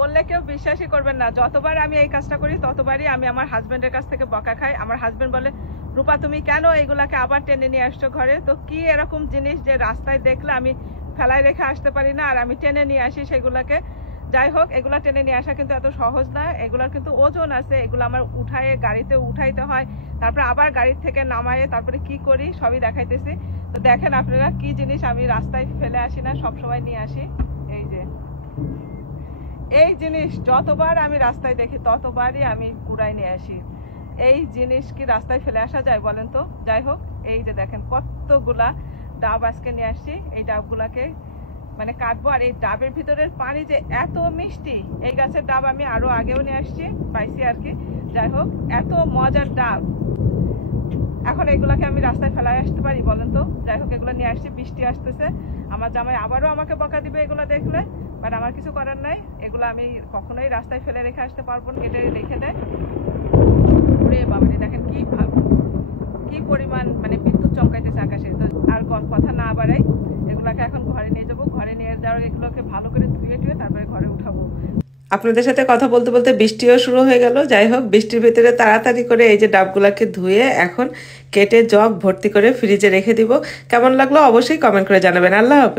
বললে কেউ বিশ্বাসই করবেন না। যতবার আমি এই কাজটা করি ততবারই আমি আমার হাজবেন্ডের কাছ থেকে বকা খাই। আমার হাজবেন্ড বলে, রূপা তুমি কেন এইগুলাকে আবার টেনে নিয়ে আসছো ঘরে? তো কি এরকম জিনিস যে রাস্তায় দেখলে আমি ফেলায় রেখে আসতে পারি না আর আমি টেনে নিয়ে আসি সেগুলাকে? যাই হোক, এগুলা টেনে নিয়ে আসা কিন্তু এত সহজ না, এগুলার কিন্তু ওজন আছে। এগুলো আমার উঠায়ে গাড়িতে উঠাইতে হয়, তারপরে আবার গাড়ির থেকে নামায়ে তারপরে কি করি সবই দেখাইতেছি। তো দেখেন আপনারা কি জিনিস আমি রাস্তায় ফেলে আসি না, সবসময় নিয়ে আসি। এই যে এই জিনিস যতবার আমি রাস্তায় দেখি ততবারই আমি কুড়াই নিয়ে আসি। এই জিনিস কি রাস্তায় ফেলে আসা যায় বলেন তো? যাই হোক, এই যে দেখেন কতগুলা ডাব আজকে নিয়ে আসছি। এই ডাবগুলাকে মানে কাটবো। আর এই ডাবের ভিতরের পানি যে এত মিষ্টি, এই গাছের ডাব আমি আরো আগেও নিয়ে আসছি, পাইছি আর কি। যাই হোক, এত মজার ডাব, এখন এগুলাকে আমি রাস্তায় ফেলায় আসতে পারি বলেন তো? যাই হোক, এগুলো নিয়ে আসছি। বৃষ্টি আসতেছে, আমার জামাই আবারও আমাকে বকা দিবে এগুলো দেখলে, বাট আমার কিছু করার নাই। এগুলো আমি কখনোই রাস্তায় ফেলে রেখে আসতে পারবো না, কেটে রেখে দেয়। ওরে বাবারে, দেখেন কি পরিমাণ মানে বিদ্যুৎ চমকাইতেছে আকাশে। তো আর কথা না বাড়াই, এগুলাকে এখন ঘরে নিয়ে যাবো। ঘরে নিয়ে যাওয়ার এগুলোকে ভালো করে ধুয়ে টুয়ে তারপরে ঘরে উঠাবো। আপনাদের সাথে কথা বলতে বলতে বৃষ্টিও শুরু হয়ে গেল। যাই হোক, বৃষ্টির ভিতরে তাড়াতাড়ি করে এই যে ডাবগুলাকে ধুয়ে এখন কেটে জগ ভর্তি করে ফ্রিজে রেখে দিব। কেমন লাগলো অবশ্যই কমেন্ট করে জানাবেন। আল্লাহ হাফেজ।